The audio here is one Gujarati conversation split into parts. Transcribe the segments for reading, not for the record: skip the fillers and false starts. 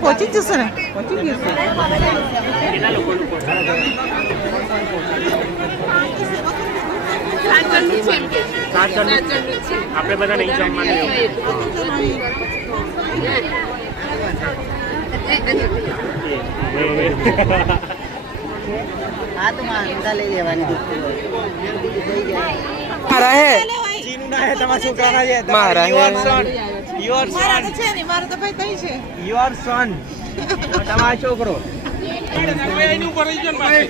પહોંચી જશે ને પહોંચી જશે આપણે બધા નહીં જમવાનું હા તો મારા લઈ લેવાની મારા હે ચીનના હે તમારા છોકરાના છે મારા યોર સન મારા તો છે ને મારા તો ભાઈ તઈ છે યોર સન તમારો છોકરો એની ઉપર રહી જાય પાસે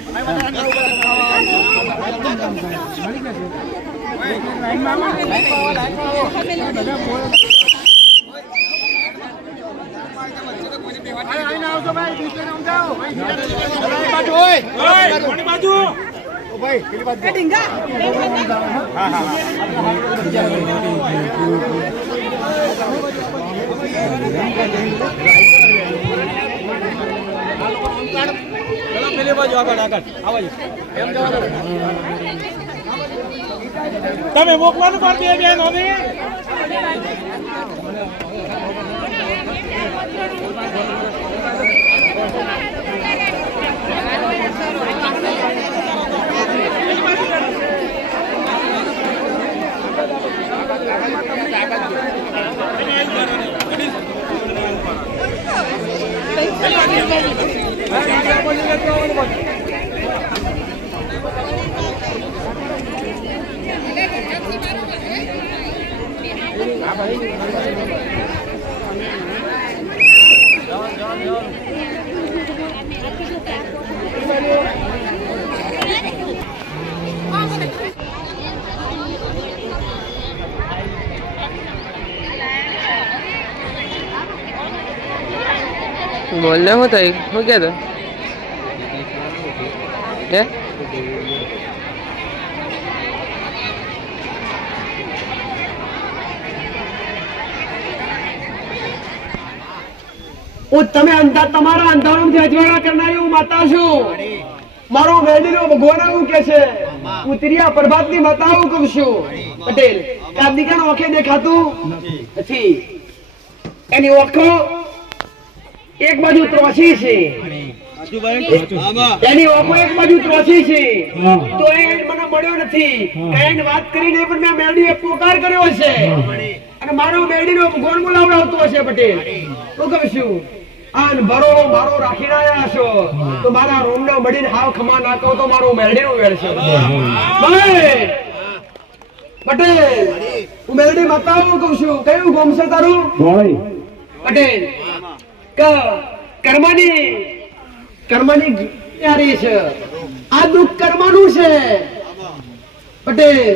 તમે મોકવાનું પણ બે બેન હવે बोलना होता है हो क्या था क्या તમે અંધા તમારા અંધારામાંથી અજવાળા કરનારી હું માતા છું મારો વેદીનો ભગવાન આવું કે છે ઉતરિયા પ્રભાતની માતા આવું કહું છું પટેલ કાર્તિકાનો ઓખે દેખાતું નથી એની ઓખો એક બાજુ ત્રોસી છે એની ઓખો એક બાજુ ત્રોસી છે તો એ મને મળ્યો નથી કઈ વાત કરીને પણ મેં મેરડીએ પોકાર કર્યો છે અને મારો મેરડીનો ભગવાન બોલાવડાવતો હશે પટેલ હું કહું છું આન ભરો મારો રાખીને આયા છો તો મારા રોમનો મડીને હાવ ખમા નાખો તો મારો મેરડીનો વેળ છે પટેલ હું મેરડી માતાઓ કહું છું કયું ગોમ છે તારું પટેલ કર્મની યારી છે આ દુઃખ કર્મનું છે પટેલ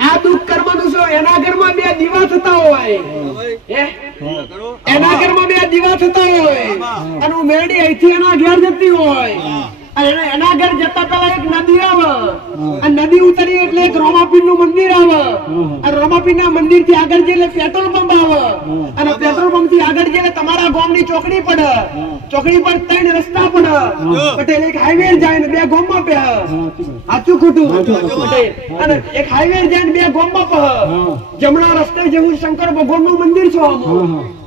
આ દુઃખ કર્મનું છે એના ઘરમાં બે દીવા થતા હોય એના ઘરમાં બે દીવા થતા હોય અને મેરડી અહીંથી એના ઘેર જતી હોય અને એના ઘર જતા પહેલા એક નદી આવે અને નદી ઉતરી એટલે એક રોમાપીર નું મંદિર આવે અને રોમાપીર ના મંદિર થી આગળ જઈને પેટ્રોલ પંપ આવે અને પેટ્રોલ પંપ થી આગળ જઈને તમારા ગામ ની ચોકડી પડે ચોકડી પર 3 રસ્તા પડે પટેલ એક હાઈવે જાય ને 2 ગામ માં પે સાચું ખોટું પટેલ અને એક હાઈવે જાય ને 2 ગામ માં પે જમણા રસ્તે જેવું શંકર ભગવાન નું મંદિર છે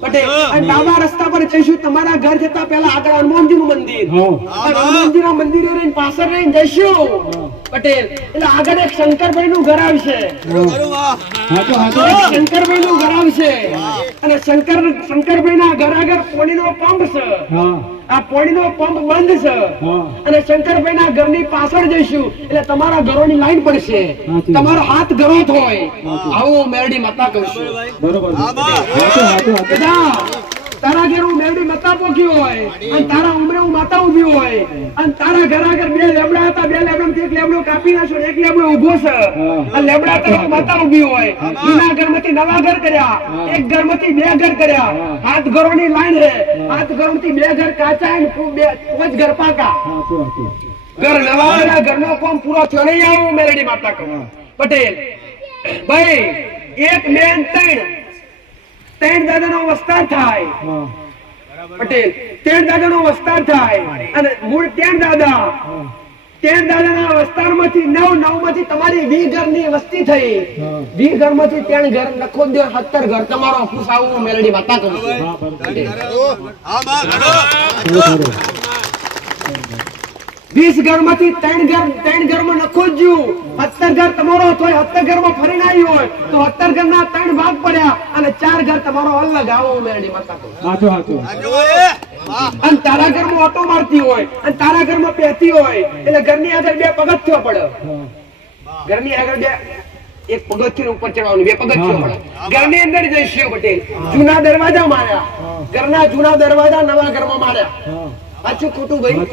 પટેલ અને ડાબા રસ્તા પર જઈશું તમારા ઘર જતા પહેલા આગળ હનુમાનજી નું મંદિર હનુમાનજી ના મંદિરે રહીને પાછળ રહીને જઈશું પટેલ એટલે આગળ એક શંકરભાઈ નું ઘર આવશે, શંકરભાઈ નું ઘર આવશે અને શંકરભાઈ ના ઘર આગળ પાણીનો પંપ છે. આ પાણીનો પંપ બંધ છે અને શંકરભાઈ ના ઘરની પાછળ જઈશું એટલે તમારા ઘરોની લાઈન પડશે. તમારો હાથ ઘરો હોય આવું મેરડી માતા કહું છું. તારા ઘેર હું મેરડી માતા પોકી હોય અને તારા ઉમરે હું માતા ઉભી હોય અને તારા ઘર આગળ બે લેબડા હતા, બે લેબડામાંથી એક લેબડો કાપી નાખ્યો, એક લેબડો ઊભો છે અને લેબડા તરફ માતા ઉભી હોય. જૂના ઘરમાંથી નવા ઘર કર્યા, એક ઘરમાંથી બે ઘર કર્યા, હાથ ઘરોની લાઈન છે. હાથ ઘરોથી બે ઘર કાચા અને પાંચ ઘર પાકા. ઘર નવા કર્યા, ઘરનો કામ પૂરો થયો નહીં આવું મેરડી માતા કહું. પટેલ ભાઈ એક મેન ત્રણ દાદાનો વસ્તાર થાય. પટેલ ત્રણ દાદાનો વસ્તાર થાય અને મૂળ ત્રણ દાદાના વસ્તારમાંથી નવ માંથી તમારી 20 ઘરની વસ્તી થઈ. 20 ઘરમાંથી 3 ઘર લખો દો, 70 ઘર તમારો ફૂસાવું મેરડી માતા કહું છું. 20 ઘરમાંથી 3 ઘરમાં નખો જ 70 ઘર તમારો હોય. 70 ઘરમાં ફરીને આવ્યો હોય તો 70 ઘરના 3 ભાગ પડ્યા અને 4 ઘર તમારો અલગ આવો મેરડી માતા કહું. અને તારા ઘરમાં ઓટો મારતી હોય અને તારા ઘરમાં પહેતી હોય એટલે ઘરની આગળ 2 પગથિયા પડે. ઘરની આગળ એક પગથિયું ઉપર ચડવાનું, 2 પગથિયા પડે. ઘરની અંદર જઈશું પટેલ જૂના દરવાજા માર્યા, ઘરના જૂના દરવાજા નવા ઘરમાં માર્યા. સાચું ખોટું ભાઈ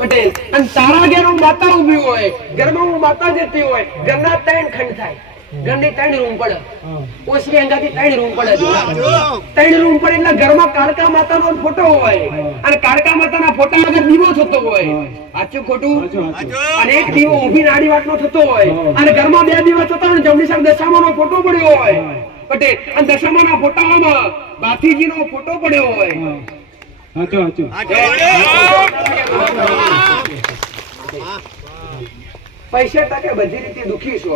પટેલ? અને તારા ઘેર માતા ઉભી હોય, ઘરમાં માતા જતી હોય, ઘરના 3 ખંડ થાય, ઘરની 3 રૂમ પડે. ઓસરી અંગાથી 3 રૂમ પડે, 3 રૂમ પડે એટલે ઘરમાં કાળકા માતાનો ફોટો હોય અને કાળકા માતાના ફોટા આગળ દીવો થતો હોય. સાચું ખોટું? અને એક દીવો ઊભી નાડી વાટનો થતો હોય અને ઘરમાં 2 દીવા થતા હોય. જમણી સાઈડ દશામાનો ફોટો પડ્યો હોય પટેલ અને દશામાના ફોટામાં બાથીજીનો ફોટો પડ્યો હોય. પૈસા ટકે બધી રીતે દુખી છો,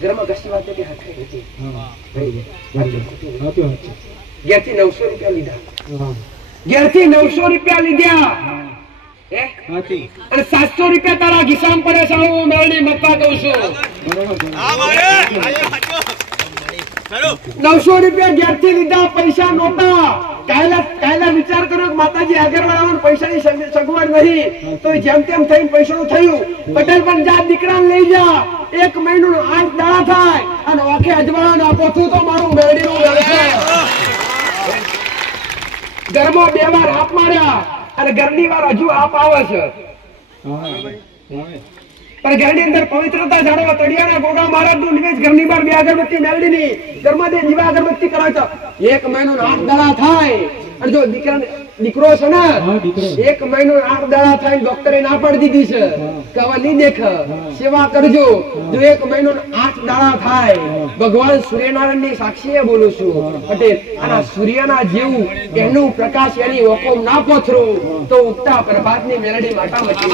ઘરમાં કશી વાત નથી, હાથે નથી. ઘેરથી 900 રૂપિયા લીધા, ઘેરથી 900 રૂપિયા લીધા અને 700 રૂપિયા તારા ખિસ્સામાં પડે છે. હું મેરડી માતા કહું છું. 900 રૂપિયા ઘેરથી લીધા, પૈસા નહોતા. કાયલા વિચાર કર્યો કે માતાજી આગળ વાળાને પૈસાની સગવડ નહીં તો જેમ તેમ થઈને પૈસાનું થયું. પટેલ પણ જા દીકરાને લઈ જા, 1 મહિનો 8 દાડા થાય અને ઓખે અજવાળા આપો તું તો મારું મેરડીનું ઘર છે. ઘરમાં 2 વાર હાથ માર્યા અને ઘરની વાર હજુ આપ આવે છે. પણ ઘરની અંદર પવિત્રતા જાળવો. તળિયાના ગોગા મહારાજનું નિવેદ ઘરની બહાર 2 અગરબત્તી મેળવીની ઘરમાં 2 દીવા અગરબત્તી કરાવે તો 1 મહિનો 8 દાડા થાય. અને જો દીકરો છે ને 1 મહિનો 8 દાડા થાય, ડોક્ટરે ના પાડી દીધી છે કે હવે નહીં દેખ, સેવા કરજો. જો 1 મહિનો 8 દાડા થાય, ભગવાન સૂર્યનારાયણ ની સાક્ષીએ બોલું છું પટેલ. અને સૂર્યના જેવું એનું પ્રકાશ એની ઓકોમ ના પથરું તો ઉગતા પ્રભાતની મેરડી માતા મચી.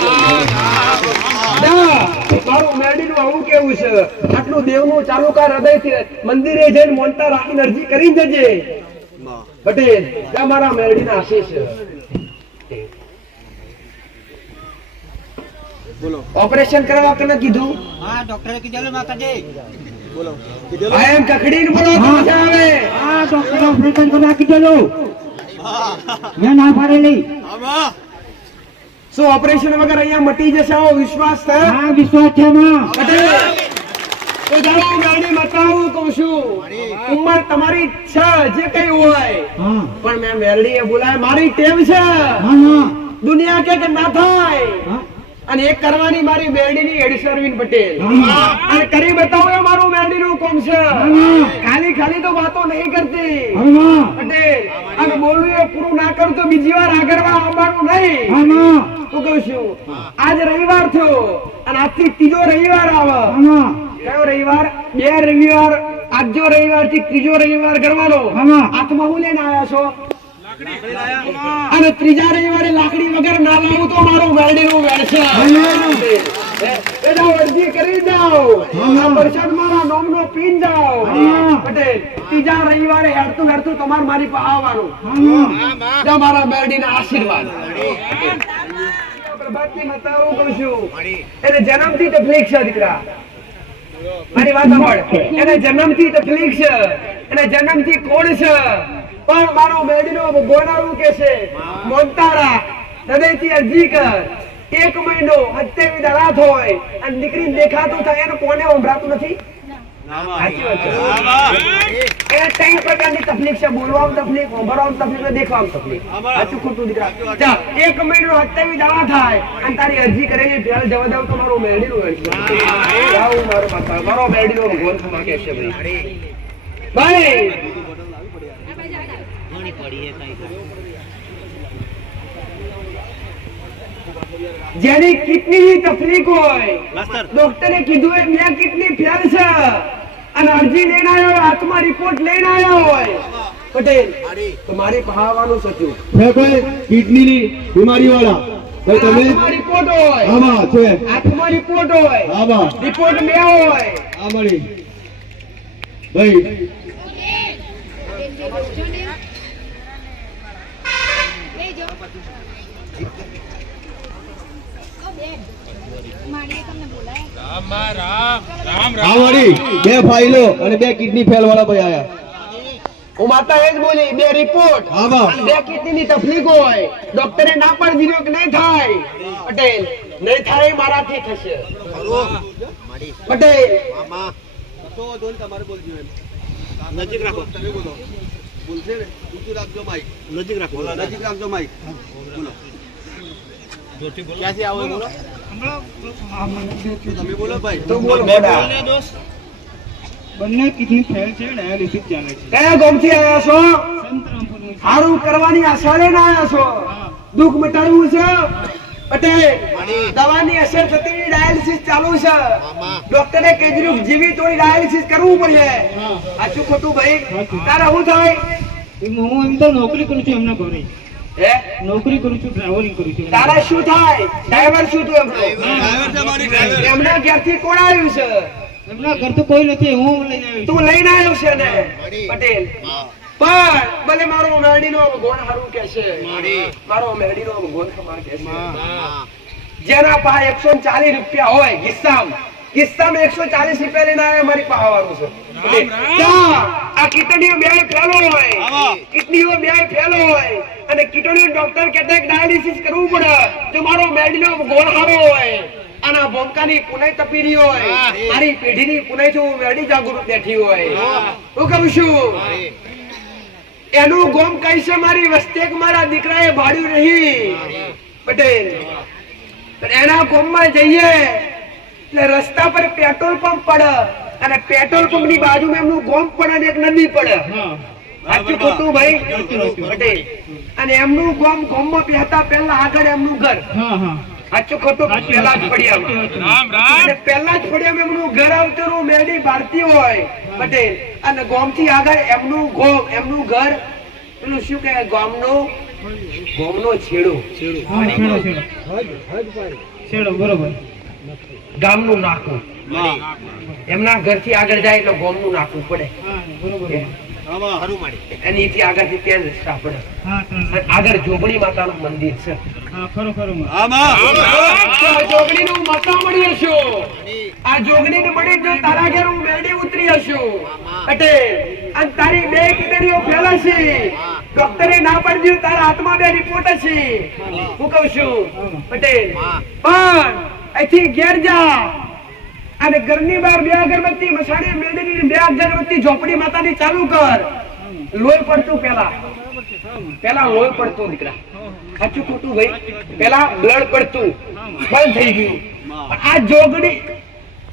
મારું મેરડી નું આવું કેવું છે, આટલું દેવનું ચાલુ કર, હૃદયથી મંદિરે જઈને મોનતા રાખીને અરજી કરી જજે પટેલ. ત્યાં મારા મેરડી ના આશીષ. ઓપરેશન કરવા કને કીધું? હા, ડોક્ટરે કીધેલું માતાજી. બોલો એમ કખડીને બોલો તો મજા આવે. હા, ડોક્ટરે ઓપરેશન કરવા કીધેલું. મેં ના પાડેલી. શું ઓપરેશન વગર અહીંયા મટી જશે આવો વિશ્વાસ છે? હા, વિશ્વાસ છે માં. તો જાઓ મેરડી માતા હું કહું છું, ઉંમર તમારી છે જે કઈ હોય પણ મેં મેરડીએ બોલાય, મારી ટેવ છે. દુનિયા કે ના થાય અને એક કરવાની મારી મેરડીની એડિશન અરવિંદ પટેલ અને કરી બતાવો એ મારું મેરડીનું કામ છે. ખાલી તો વાતો નહીં કરતી પટેલ. અને બોલવું એ પૂરું ના કરું તો બીજી વાર આગળ આવવાનું નહીં. હું કહું છું આજ રવિવાર થયો અને આજથી 3જો રવિવાર આવે. કયો રવિવાર? 2 રવિવાર. આજનો રવિવાર થી 3જો રવિવાર કરવાનો. હાથમાં હું લઈને આવ્યા છો? અને 3જા રવિવારે લાકડી વગર ના લાવું તો મારું મેરડીનું વેર છે. અરજી કરી જાઓ, પ્રસાદ મારા નામનો પીન જાઓ પટેલ. 3જા રવિવારે હેરતું તમારે મારી પાસે આવવાનું. મારા મેરડીના આશીર્વાદ. પ્રભાતની માતા હું કહું છું એને જન્મથી તકલીફ છે દીકરા મારી વાત સાંભળ એને જન્મથી તકલીફ છે એને જન્મથી કોણ છે પણ મારો મેડીનો ગોનારું કે છે મોંતારા હૃદયથી અરજી કર 1 મહિનો 27 દાડા હોય અને દીકરી દેખાતું થાય એને કોને સંભળાતું નથી સાચી વાત છે એ 3 પ્રકારની તકલીફ છે બોલવામાં તકલીફ સંભળવામાં તકલીફ અને દેખવામાં તકલીફ સાચું ખોટું દીકરા ચાલ 1 મહિનો 27 દાડા થાય અને તારી અરજી કરેલી ફેલ જવા દઉં તો મારો મેડીનું અરજી મારો માતા મારો મેડીનો ભગવાન ખમા કે છે ભાઈ જેની કિડનીની તકલીફ હોય ડોક્ટરે કીધું એક બે કિડની ફેલ છે અને અરજી લઈને આવ્યો હાથમાં રિપોર્ટ લઈને આવ્યો હોય પટેલ તો મારી પહાવાનું સચું છે કોઈ કિડનીની બીમારી વાળા ભાઈ તમે હાથમાં રિપોર્ટ હોય આમાં છે હાથમાં રિપોર્ટ હોય આમાં રિપોર્ટ બે હોય આ મળી ભાઈ આ મળી 2 ફાઇલો અને 2 કિડની ફેલ વાળા ભાઈ આયા હું માતા એ જ બોલી બે રિપોર્ટ આમાં 2 કિડનીની તકલીફ હોય ડોક્ટરે ના પણ દીધું કે નહીં થાય પટેલ નહીં થાય મારાથી થશે પટેલ નજીક રાખો તમે બોલો બોલશે ને ઊંચું રાખજો માઈક નજીક રાખો નજીક રાખજો માઈક બોલો ક્યાંથી આવો બોલો તમે બોલો ભાઈ તું બોલ મોડા બંને કિડની ફેલ છે ડાયાલિસિસ ચાલે છે કયા ગામથી આવ્યા છો સારું કરવાની આશા લઈને આવ્યા છો દુઃખ મટાડવું છે પટેલ દવાની અસર થતી ડાયાલિસિસ ચાલુ છે ડોક્ટરે કીધું જીવી તોડી ડાયાલિસિસ કરવું પડે સાચું ખોટું ભાઈ તારે શું થાય હું એમ તો નોકરી કરું છું એમના ઘરે હે નોકરી કરું છું ટ્રાવેલિંગ કરું છું તારે શું થાય ડ્રાઈવર શું તું એમના ઘેરથી કોણ આવ્યું છે એમના ઘર તો કોઈ નથી હું લઈને આવ્યો તું લઈને આવ્યો છે ને પટેલ પણ ભલે મારો મેડીનો ભગવાન હારું કે છે મારો મેડીનો ભગવાન ખમા કે છે જેના પાસે 140 રૂપિયા હોય કિસ્સામાં 140 રૂપિયા લઈને આવ્યા મારી પાસે આવવાનું છે આ કિડનીઓ બે ફેલો હોય કિડનીઓ બે ફેલો હોય અને કિડની ડોક્ટર કહેતા ડાયાલિસિસ કરવું પડે જો મારો મેડીનો ભગવાન હારો હોય આના બોમકાની પુનઃ તપીરી હોય મારી પેઢીની પુનઃ જો મેડી જાગૃત બેઠી હોય હું કહું છું એનું ગોમ કઈ છે મારી વસ્તી મારા દીકરાએ ભાડ્યું નહીં પટેલ એના ગોમમાં જઈએ એટલે રસ્તા પર પેટ્રોલ પંપ પડે અને પેટ્રોલ પંપ ની બાજુમાં એમનું ગોમ પડે અને એક નદી પડે સાચું ખોટું ભાઈ પટેલ અને એમનું ગોમમાં પહેતા પહેલા આગળ એમનું ઘર સાચું ખોટું પહેલા જ ફળિયામાં અને પહેલા જ ફળિયામાં એમનું ઘર આવતું મેડી ભારતી હોય પટેલ અને ગોમથી આગળ એમનું ઘર પેલું શું કે ગોમનો છેડો બરોબર ગામનું નાકું એમના ઘરથી આગળ જાય એટલે ગોમનું નાકું પડે એનીથી આગળથી ત્યાં રસ્તા પડે આગળ જોગણી માતાનું મંદિર છે જોગણીનું માતા મળી હશો આ જોગણીને મળી તો તારા ઘેર હું મેરડી ઉતરી હશું પટેલ અને તારી 2 કિડનીઓ ફેલાશે ડોક્ટરે ના પાડી તારા હાથમાં 2 રિપોર્ટ હશે હું કહું છું પટેલ પણ અહીંથી ઘેર જા અને ઘરની બહાર 2 અગરબત્તી મસાણી મેળવીને 2 અગરબત્તી ઝોપડી માતાની ચાલુ કર લોહી પડતું પેલા લોહી પડતું દીકરા સાચું ખોટું ભાઈ પેલા બ્લડ પડતું બંધ થઈ ગયું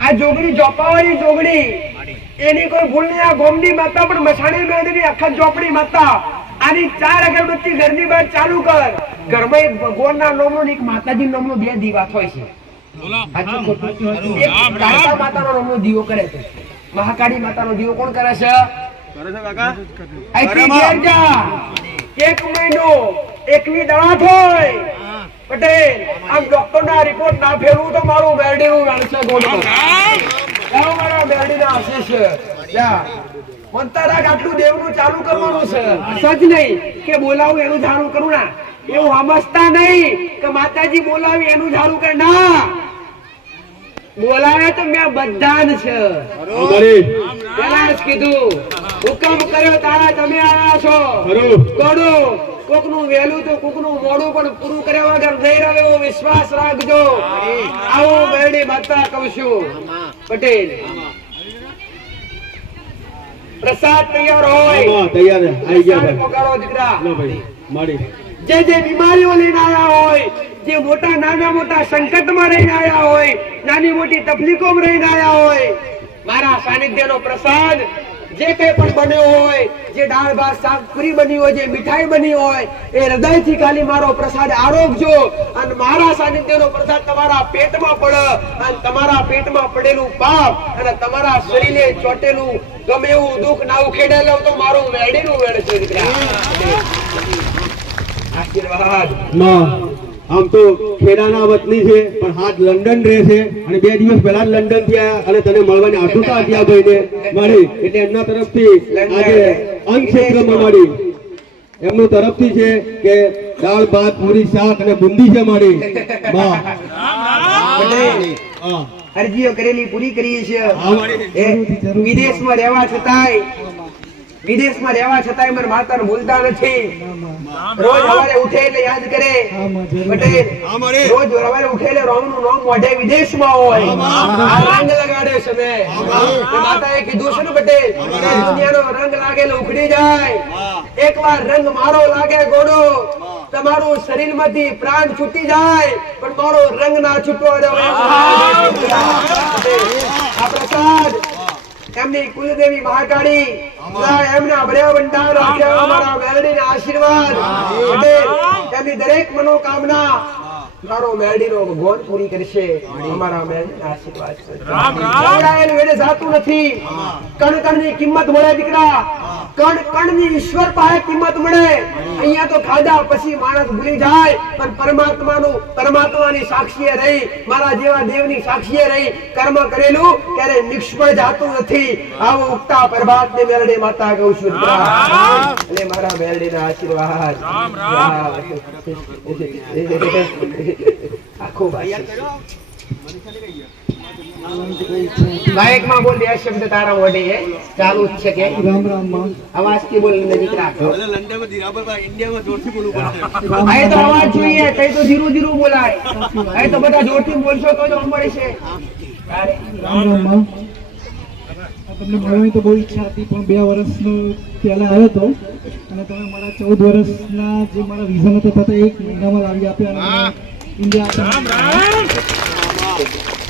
આ જોગણી જોપાવાળી જોગણી એની કોઈ ભૂલ નહીં આ ગોમની માતા પણ મસાણી મેળવીની આખા ઝોપડી માતા આની 4 અગરબત્તી ઘરની બહાર ચાલુ કર ઘરમાં એક ભગવાનના નામનો એક માતાજી નામનો 2 દીવા હોય છે માતાનો નામનો દીવો કરે છે મહાકાળી માતાનો દીવો કોણ કરે છે એક મહિનો 21 દાડા થાય પટેલ આમ ડોક્ટર ના રિપોર્ટ ના ફેરવું તો મારું બેરડીનું વાળશે ગોળો મારા બેરડી ના આશીષ જા મંતરાગ આટલું દેવનું ચાલુ કરવાનું છે સજ નહીં કે બોલાવું એનું ઝાડું કરું ના એવું સમજતા નહીં કે માતાજી બોલાવી એનું ઝાડું કરે ના બોલાવે તો મેં બધાને છે પેલા જ કીધું હુકમ કર્યો તારા તમે આયા છો ગોડો કોકનું વહેલું તો કોકનું મોડું પણ પૂરું કર્યા વગર નહીં રહે એવો વિશ્વાસ રાખજો આવો મેરડી માતા કહું છું પટેલ પ્રસાદ તૈયાર હોય તૈયાર આવી ગયા પોકારો દીકરા ભાઈ માડી જે બીમારીઓ લઈને આયા હોય જે મોટા નાના મોટા સંકટમાં રહીને આયા હોય નાની મોટી તકલીફોમાં રહીને આયા હોય મારા સાનિધ્યનો પ્રસાદ જે કંઈ પણ બન્યો હોય જે દાળ ભાત શાક પૂરી બની હોય જે મીઠાઈ બની હોય એ હૃદયથી ખાલી મારો પ્રસાદ આરોગજો અને મારા સાનિધ્યનો પ્રસાદ તમારા પેટમાં પડે અને તમારા પેટમાં પડેલું પાપ અને તમારા શરીરે ચોટેલું ગમે એવું દુઃખ ના ઉખેડેલું તો મારું વેડીનું વેડ છે દીકરા આશીર્વાદ આમ તો ખેડાના વતની છે પણ હાથ લંડન રહે છે અને 2 દિવસ પહેલા લંડન થી આવ્યા અને તને મળવાની આતુરતા હતી આ ભાઈને મળી એટલે એમના તરફથી આજે અંગ ક્ષેત્રમાં મળી એમનું તરફથી છે કે દાળ ભાત પૂરી શાક અને બુંદી છે મળી અરજીઓ કરેલી પૂરી કરી છે વિદેશમાં રહેવા છતાંય મારા માતાને ભૂલતા નથી રોજ સવારે ઉઠે એટલે યાદ કરે પટેલ રોજ સવારે ઉઠે એટલે રામનું નામ મોઢે વિદેશમાં હોય આ રંગ લગાડે છે મેં માતાએ કીધું છે ને પટેલ દુનિયાનો રંગ લાગેલો ઉખડી જાય એકવાર રંગ મારો લાગે ગોડો તમારું શરીરમાંથી પ્રાણ છૂટી જાય પણ મારો રંગ ના છૂટવો દેવો આ પ્રસાદ એમની કુલદેવી મહાકાળી એમના ભર્યા ભંડાર રાખ્યા અમારા મેલડીના આશીર્વાદ એમની દરેક મનોકામના મારો મેલડીનો ભગવાન પૂરી કરશે અમારા મેલડીના આશીર્વાદ છે વેડે જાતું નથી કણ કણની કિંમત મળે દીકરા કણ કણની ઈશ્વર પાસે કિંમત મળે અહીંયા તો ખાધા પછી માણસ ભૂલી જાય પણ પરમાત્માની સાક્ષીએ રહી મારા જેવા દેવની સાક્ષીએ રહી કર્મ કરેલું ત્યારે નિષ્ફળ જાતું નથી આવું ઉગતા પ્રભાતને મેલડી માતા કહું છું એટલે મારા મેલડીના આશીર્વાદ આખો ગાયક માં બોલ દે શબ્દ તારા મોઢે ચાલુ જ છે કે રામ રામ માં અવાજ થી બોલ નજીક રાખો લંડન માં ધીરાબર ભાઈ ઇન્ડિયા માં જોરથી બોલવું પડે આ તો અવાજ જોઈએ કઈ તો ધીરું ધીરું બોલાય આ તો બધા જોરથી બોલશો તો જ મળે છે રામ રામ માં તમને મળવાની તો બહુ ઈચ્છા હતી પણ 2 વર્ષનો પહેલા આવ્યો હતો અને તમે મારા 14 વર્ષના જે મારા વિઝન હતા તે 1 મહિનામાં લાવી આપ્યા અને ઇન્ડિયા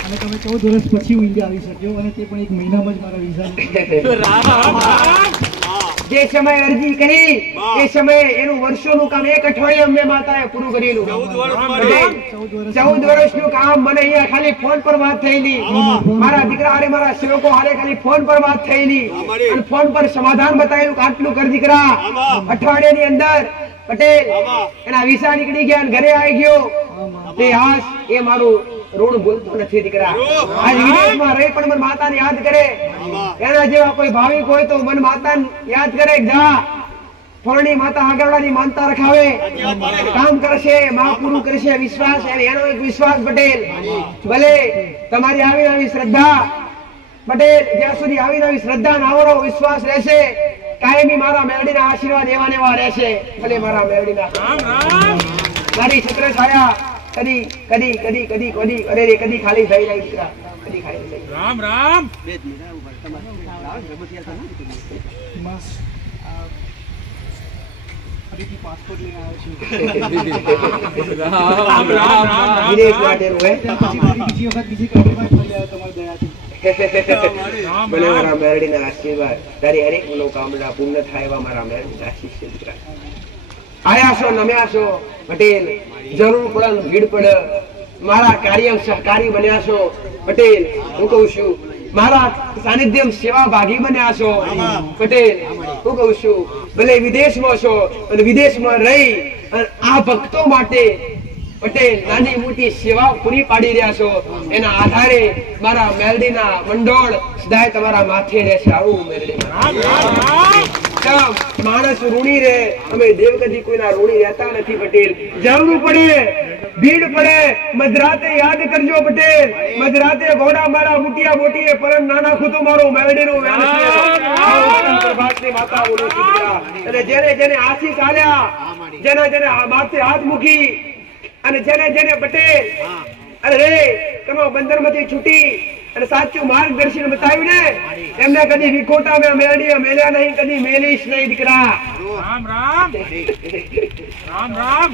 અને તમે 14 વર્ષ પછી હું ઇન્ડિયા આવી શક્યો અને તે પણ 1 મહિનામાં જ મારા વિઝા જે સમય અરજી કરી એ સમયે એનું વર્ષોનું કામ 1 અઠવાડિયે અમને માતાએ પૂરું કરેલું 14 વર્ષનું કામ મને અહીંયા ખાલી ફોન પર વાત થયેલી મારા દીકરા હારે મારા સેવકો હારે ખાલી ફોન પર વાત થયેલી અને ફોન પર સમાધાન બતાવેલું કે આટલું કર દીકરા અઠવાડિયાની અંદર પટેલ એના વિસા નીકળી ગયા અને ઘરે આવી ગયો તે હાસ એ મારું ઋણ ભૂલતો નથી દીકરા આજ વિદેશમાં રહી પણ મન માતાને યાદ કરે એના જેવા કોઈ ભાવિક હોય તો મન માતાને યાદ કરે જા ફોરણી માતા આગળની માનતા રખાવે કામ કરશે માં પૂરું કરશે વિશ્વાસ એનો એક વિશ્વાસ પટેલ ભલે તમારી આવી શ્રદ્ધા પટેલ જ્યાં સુધી આવી શ્રદ્ધા નાવરો વિશ્વાસ રહેશે કાયમી મારા મેલડીના આશીર્વાદ એવા ને એવા રહેશે ભલે મારા મેલડીના મારી છત્ર છાયા કદી કદી કદી કદી કદી અરે રે કદી ખાલી થઈ રહી દીકરા કદી ખાલી થઈ રામ રામ પાસપોર્ટ લઈને આવ્યો છું રામ રામ વિદેશ વાટેલું હે બીજી વખત બીજી કંટ્રીમાં ફર્યા તમારી દયાથી ભલે મારા મેરડીના આશીર્વાદ તારી હરેક મનોકામના પૂર્ણ થાય એવા મારા મેરડીના આશીર્વાદ દીકરા આયા છો નમ્યા છો પટેલ જરૂર પડે ભીડ પડે મારા કાર્ય સહકારી બન્યા છો પટેલ હું કહું છું મારા સાનિધ્યમ સેવા ભાગી બન્યા છો પટેલ હું કહું છું ભલે વિદેશમાં છો અને વિદેશમાં રહી અને આ ભક્તો માટે પટેલ નાની મોટી સેવાઓ પૂરી પાડી રહ્યા છો, એના આધારે મારા મેલડીના મંડળ સદાય તમારા માથે રહેશે. આવું મેલડી માણસ ઋણી રે, અમે દેવ કદી કોઈના ઋણી રહેતા નથી પટેલ. જરૂર પડે, ભીડ પડે, મધરાતે યાદ કરજો પટેલ. મધરાતે ઘોડા મારા મુટિયા મોટીએ પરમ નાના ખુતો મારો મેલડીનું વ્યાન છે. પ્રભાતની માતા બોલું છું દીકરા. અને જેને જેને આશીષ આલ્યા, જેને જેને માથે હાથ મૂકી, અને જેને જેને પટેલ અરે રે તમે બંદરમાંથી છૂટી અને સાચું માર્ગદર્શન બતાવ્યું ને, એમને કદી વિખોટા મેં મેળડી મેલ્યા નહીં, કદી મેલીશ નહીં દીકરા. રામ રામ રામ રામ.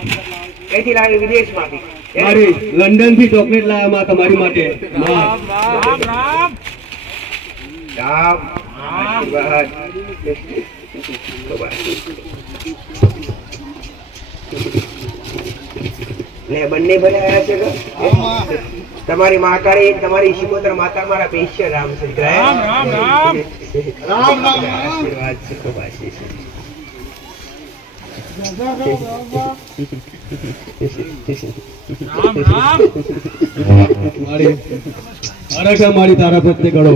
કઈથી લાવી? વિદેશમાંથી. મારી લંડન થી ચોકલેટ લાયા માં તમારી માટે. રામ રામ રામ રામ. આશીર્વાદ. ને બંને ભલે આવ્યા છે કે તમારી મહાકાળી, તમારી શિકોતર માતા મારા પેશ્ય રામ છે. રામ રામ રામ રામ રામ. આશીર્વાદ છે, ખૂબ આશીષ. રામ રામ. મારી આરાકા મારી તારા પ્રત્યે ગળો.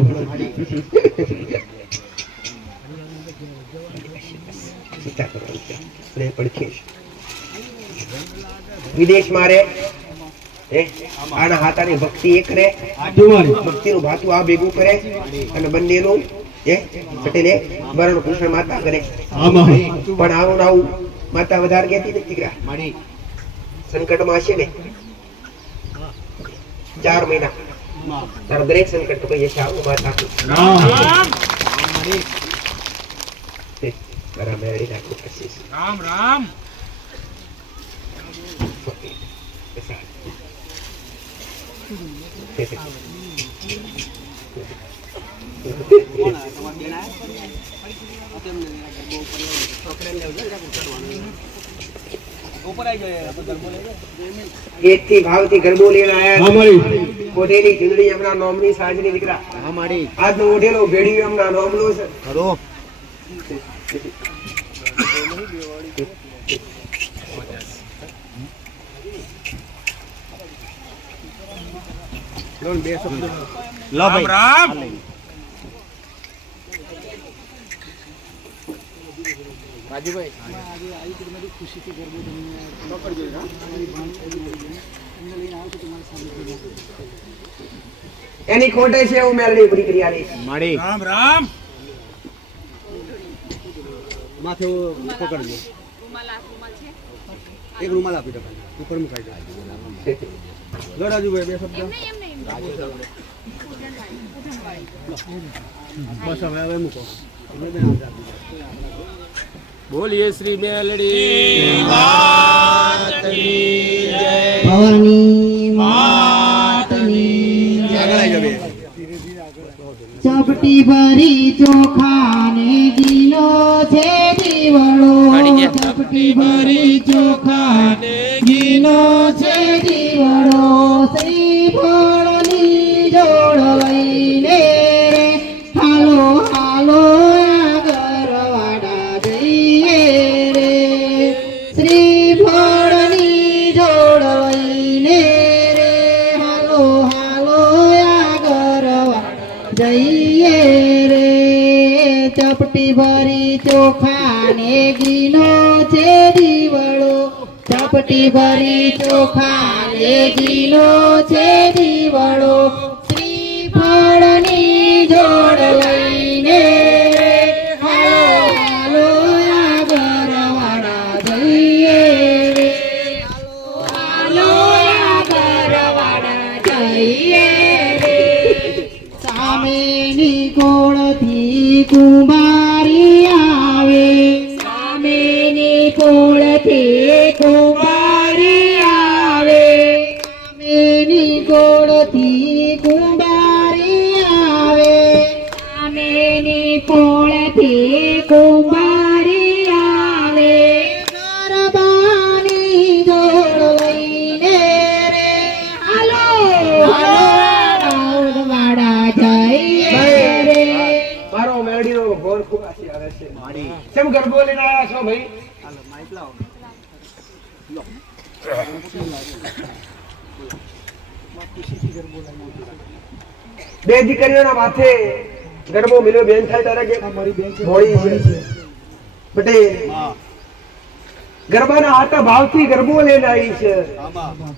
વિદેશ મારે આના હાથાની ભક્તિ એક રે, ભક્તિનું ભાતું આ ભેગું કરે અને બંનેનું પટેલે વરણ કૃષ્ણ માતા કરે. પણ આવું આવું માતા વધારે કહેતી નથી દીકરા. સંકટમાં છે ને 4 મહિના તારા દરેક સંકટ તો કહીએ છે આવું માતા. રામ રામ. એકથી ભાવથી ગરબો લઈને આયા. કોઠેલી ચૂંદડી એમના નોમની સાજની દીકરા. આજનો ઓઢેલો ભેડિયો એમના નોમનો છે. રામ રામ. એની ખોટે છે એવું મેલડી પૂરી કરી આલી. રામ રામ. માથે પકડજો, એક રૂમાલ આપી દો, ઉપર મુકાઈ દો. રાજુભાઈ બે શબ્દ બસ હવે મૂકો. બોલીએ શ્રી મેલડી માતની જય. ભવાની માતની જય. ચપટી ભરી ચોખા ને ગીલો છે દીવડો. ચપટી ભરી ચોખા ને ગીલો છે દીવડો. શ્રીફળની જોડ લઈને રે હાલો હાલો આગરવાડા જઈએ રે. શ્રીફળની જોડ લઈને રે હાલો હાલો આગરવાડા જઈએ રે. ચપટી ભરી ચોખા ને ગીલો છે દીવડો. ચપટી ભરી ચોખા ને ગીલો છે દીવડો. શ્રીફળની જોડ લઈને હાલો હાલો આગરવાડા જઈએ રે. હાલો આગરવાડા જઈએ રે. સામેની કોળથી કુંભારી આવે. સામેની કોળથી કુંભારી આવે. સામેની કોળથી કુંભારી આવે. સામેની કોળથી કુંભારી આવે. ગરબાની જોડ લઈને રે હાલો હાલો આગરવાડા જઈએ રે. મારો મેલડીનો ભોર ખૂબ આશીર્વાદ છે. કેમ ગરબો લઈને આવ્યા છો ભાઈ? બે દીકરીઓના માથે ગરબો મિલ્યો બેન થાય તારા કે મારી બેન છે મોડી છે પટેલ ગરબાના આટા ભાવથી ગરબો લઈને આવી છે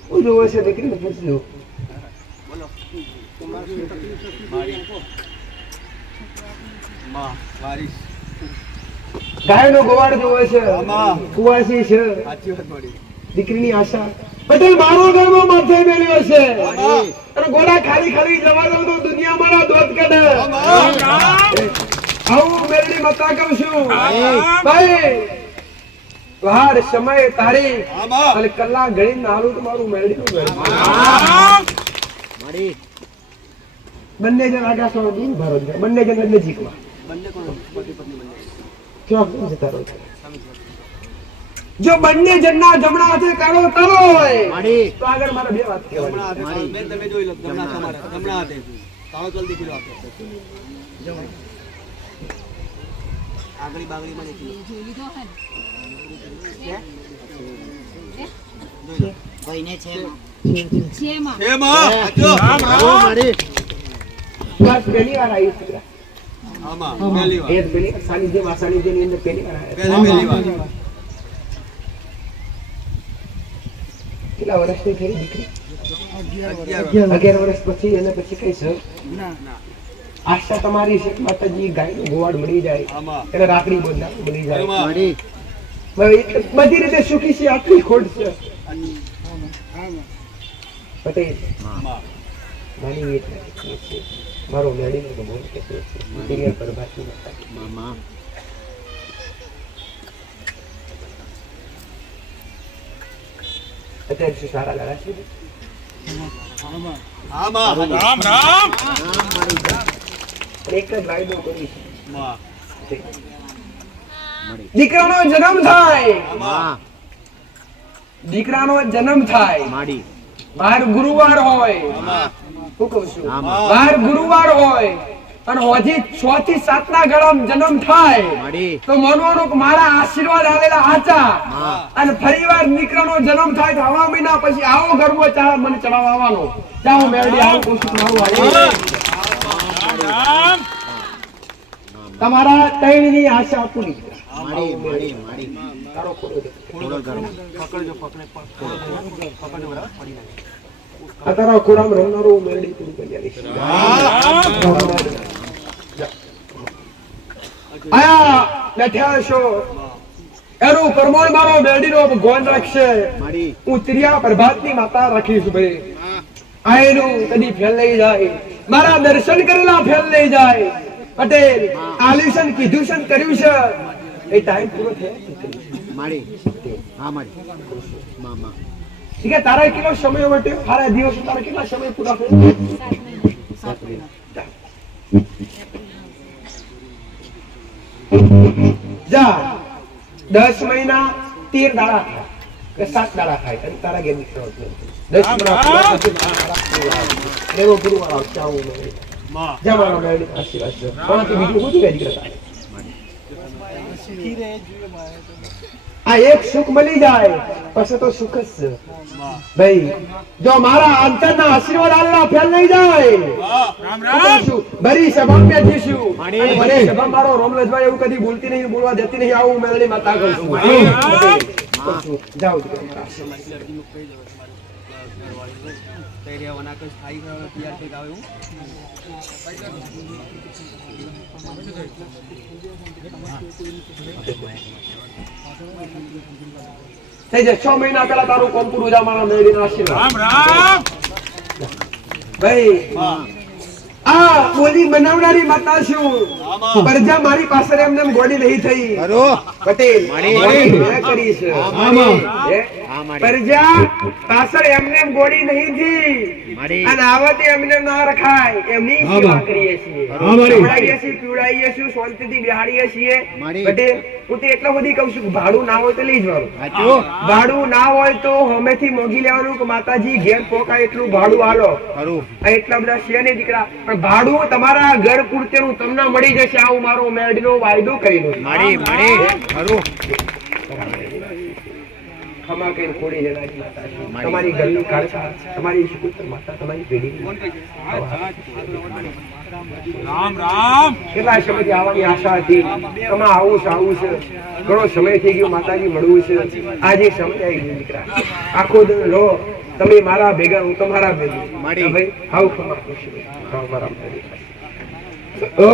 હું જોવે છે દીકરીને પૂછ્યું ગાયનો ગોવાડ જોવે છે કુવાસી છે દીકરીની આશા પટેલ મારો ગરબો માથે મેળ્યો છે અને ગોળા ખાલી ખાલી જવા દો તો દુનિયા મારા દોત કાઢે આવું મેળવી મતા કહું છું ભાઈ વાર સમય તારીખ અને કલાક ગણી નાલું તો મારું મેળવી બંને જણ આકાશ દૂર ભરો બંને જણ નજીકમાં જો બંને જણના જમણા હાથે કાળો તરો હોય તો આગળ મારે બે વાત કહેવાની તમે જોઈ લો જમણા હાથે કાળો તલ દીકરો આપો આગળી બાગળીમાં દેખી બસ પહેલી વાર આવી છે એ પહેલી સાનિધ્યની અંદર પહેલી વાર આવ્યા કેટલા વર્ષની થઈ દીકરી 11 વર્ષ પછી એને પછી કઈ છે આશા તમારી છે માતાજી ગાયનો ગોવાડ મળી જાય એને રાખડી બોધા મળી જાય બધી રીતે સુખી છે આટલી ખોટ છે પટેલ નાની વેત છે મારો મેળીનો તો બહુ કે છે સિરિયલ પર બાકી મામા અત્યારે શું સારા લાગે છે એક જ વાયદો કરી છે દીકરાનો જન્મ થાય બહાર ગુરુવાર હોય હું કહું છું બહાર ગુરુવાર હોય અને હોજી 6 થી 7 ના ગળામાં જન્મ થાય તો માનવાનું કે મારા આશીર્વાદ આવેલા આચા અને ફરીવાર દીકરાનો જન્મ થાય તો હવા મહિના પછી આવો ગરબો ચા મને ચડાવવા આવવાનો જાઓ મેરડી આવો કોશિશ મારું તમારા ત્રણની આશા પૂરી તારા ખોરામ રમનારો મેરડી પૂરી કરી આવીશ આયા બેઠા છો એનું પરમોણ મારો મેરડીનો ભગવાન રાખશે હું ત્રિયા પ્રભાતની માતા રાખીશ ભાઈ આયનું કદી ફેલ નહીં જાય મારા દર્શન કરેલા ફેલ નહીં જાય પટેલ આલિશન કીધું છે કર્યું છે એ ટાઈમ પૂરો થયો ઠીક છે તારા કેટલો સમય વટ્યો સારા દિવસ તારા કેટલા સમય પૂરા થયા 10 મહિના 13 દાડા થાય કે 7 દાડા થાય અને તારા ઘેર નીકળો 10 મહિના એવો ગુરુવાર આવશે આવું જમાનો મેળવી આશીર્વાદ છે કોણથી બીજું શું જોઈએ દીકરા આ એક સુખ મળી જાય પછી તો સુખ જ છે ભાઈ જો મારા અંતરના આશીર્વાદ આલ્લા ફેલ નહીં જાય બરી સભામાં બેઠીશું બરી સભા મારો રોમલજભાઈ એવું કદી બોલતી નહીં બોલવા દેતી નહીં આવું મેળવી માતા કહું છું જાઓ થઈ જાય 6 મહિના પહેલા તારું કોમ પૂરું જા મારા મેળવીનો આશીર્વાદ ભાઈ આ બોલી બનાવનારી માતા છું પરજા મારી પાસે એમને ગોડી નહીં થઈ પટેલ મેં કરી છે પરજા પાછળ એમને ગોડી નહીં થઈ અને આવતી એમને ના રખાય એમની સેવા કરીએ છીએ ખવડાવીએ છીએ પીવડાવીએ છીએ શાંતિથી બેહાડીએ છીએ પટેલ હું તો એટલા બધી કહું છું ભાડું ના હોય તો લઈ જવાનું ભાડું ના હોય તો હમેથી મોગી લેવાનું કે માતાજી ઘેર પોકાય એટલું ભાડું આલો એટલા બધા છે ને દીકરા પણ ભાડું તમારા ઘર પૂરતેનું તમને મળી જશે આવું મારો મેળડીનો વાયદો કરી દઉં ખમા કઈ ખોડી જણાવી માતાજી તમારી ઘરની કાળકા તમારી સુપુત્ર માતા તમારી પેઢી રામ રામ કેટલા સમયથી આવવાની આશા હતી તમા આવું છે ઘણો સમય થઈ ગયો માતાજી મળવું છે આજે સમય આવી ગયો દીકરા આખો દી રો તમે મારા ભેગા હું તમારા ભેગું ભાઈ આવું ખમા ખુશી મારા ઓ